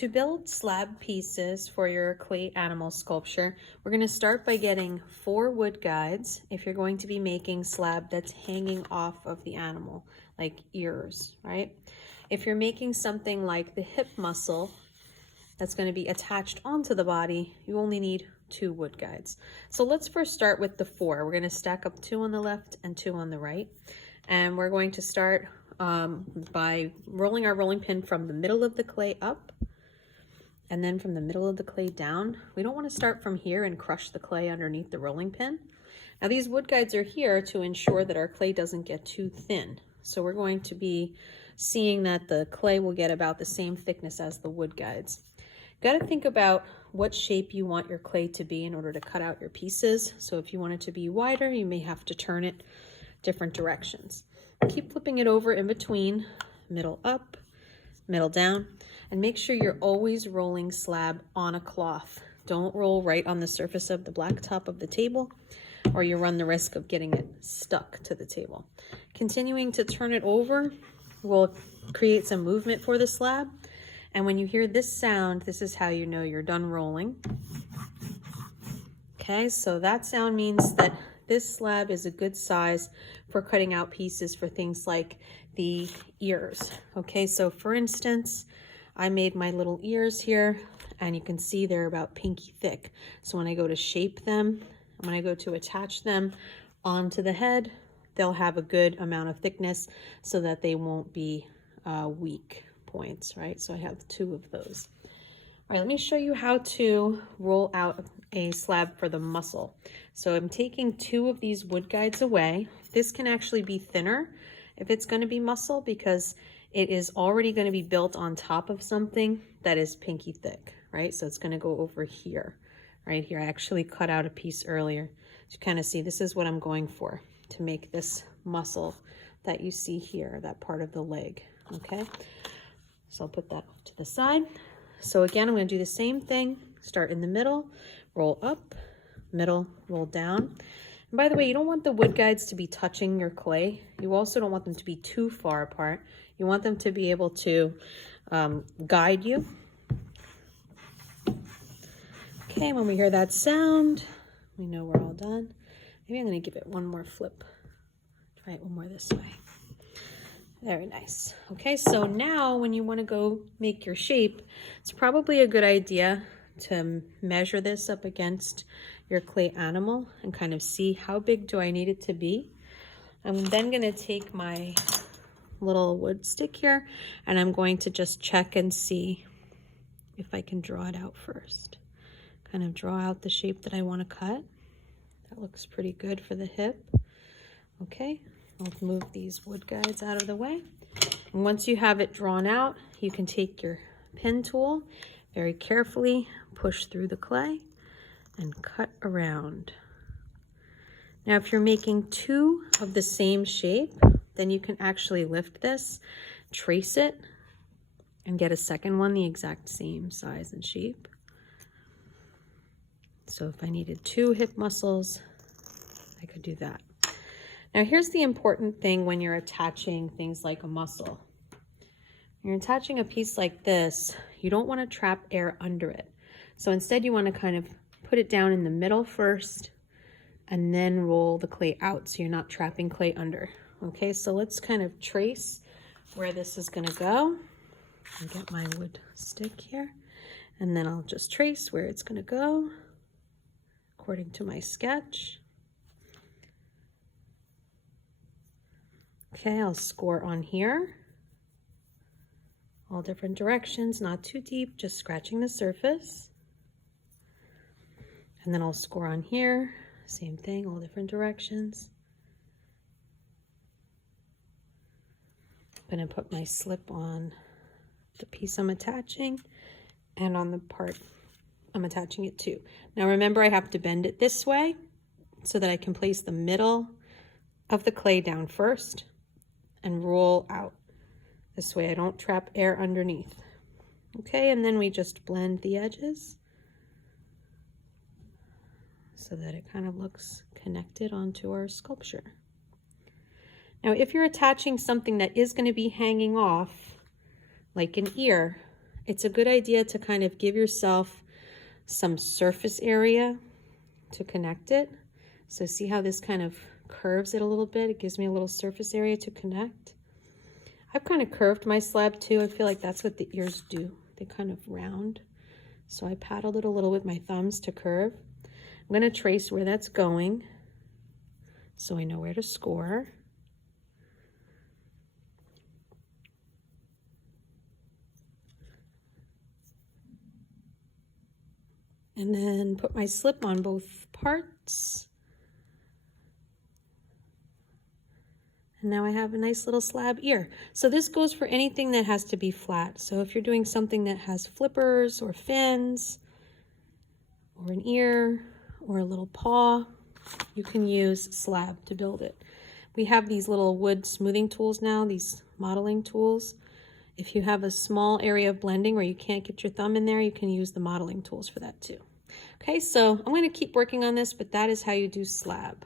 To build slab pieces for your clay animal sculpture, we're going to start by getting 4 wood guides if you're going to be making slab that's hanging off of the animal, like ears, right? If you're making something like the hip muscle that's going to be attached onto the body, you only need 2 wood guides. So let's first start with the 4. We're going to stack up 2 on the left and 2 on the right. And we're going to start by rolling our rolling pin from the middle of the clay up, and then from the middle of the clay down. We don't want to start from here and crush the clay underneath the rolling pin. Now these wood guides are here to ensure that our clay doesn't get too thin. So we're going to be seeing that the clay will get about the same thickness as the wood guides. Got to think about what shape you want your clay to be in order to cut out your pieces. So if you want it to be wider, you may have to turn it different directions. Keep flipping it over in between, middle up, middle down, and make sure you're always rolling slab on a cloth. Don't roll right on the surface of the black top of the table, or you run the risk of getting it stuck to the table. Continuing to turn it over will create some movement for the slab. And when you hear this sound, this is how you know you're done rolling. Okay, so that sound means that this slab is a good size for cutting out pieces for things like the ears. Okay, so for instance, I made my little ears here, and you can see they're about pinky thick. So when I go to shape them, when I go to attach them onto the head, they'll have a good amount of thickness so that they won't be weak points, right? So I have 2 of those. All right, let me show you how to roll out a slab for the muscle. So I'm taking 2 of these wood guides away. This can actually be thinner if it's going to be muscle, because it is already going to be built on top of something that is pinky thick, right? So it's going to go over here, right here. I actually cut out a piece earlier to kind of see this is what I'm going for to make this muscle that you see here, that part of the leg, okay? So I'll put that off to the side. So again, I'm going to do the same thing. Start in the middle, roll up, middle, roll down. And by the way, you don't want the wood guides to be touching your clay. You also don't want them to be too far apart. You want them to be able to guide you. Okay, when we hear that sound, we know we're all done. Maybe I'm going to give it one more flip. Try it one more this way. Very nice. Okay, so now when you want to go make your shape, it's probably a good idea to measure this up against your clay animal and kind of see how big do I need it to be. I'm then going to take my little wood stick here, and I'm going to just check and see if I can draw it out first. Kind of draw out the shape that I want to cut. That looks pretty good for the hip. Okay, I'll move these wood guides out of the way. And once you have it drawn out, you can take your pen tool, very carefully push through the clay and cut around. Now, if you're making 2 of the same shape, then you can actually lift this, trace it, and get a second one the exact same size and shape. So if I needed 2 hip muscles, I could do that. Now here's the important thing when you're attaching things like a muscle. When you're attaching a piece like this, you don't want to trap air under it. So instead you want to kind of put it down in the middle first and then roll the clay out so you're not trapping clay under. Okay, so let's kind of trace where this is going to go. I'll get my wood stick here, and then I'll just trace where it's going to go according to my sketch. Okay, I'll score on here. All different directions, not too deep, just scratching the surface. And then I'll score on here. Same thing, all different directions. I'm going to put my slip on the piece I'm attaching and on the part I'm attaching it to. Now remember, I have to bend it this way so that I can place the middle of the clay down first and roll out. This way I don't trap air underneath. Okay, and then we just blend the edges so that it kind of looks connected onto our sculpture. Now, if you're attaching something that is going to be hanging off, like an ear, it's a good idea to kind of give yourself some surface area to connect it. So see how this kind of curves it a little bit? It gives me a little surface area to connect. I've kind of curved my slab too. I feel like that's what the ears do. They kind of round. So I paddled it a little with my thumbs to curve. I'm going to trace where that's going so I know where to score. And then put my slip on both parts. And now I have a nice little slab ear. So this goes for anything that has to be flat. So if you're doing something that has flippers or fins or an ear or a little paw, you can use slab to build it. We have these little wood smoothing tools now, these modeling tools. If you have a small area of blending where you can't get your thumb in there, you can use the modeling tools for that too. Okay, so I'm going to keep working on this, but that is how you do slab.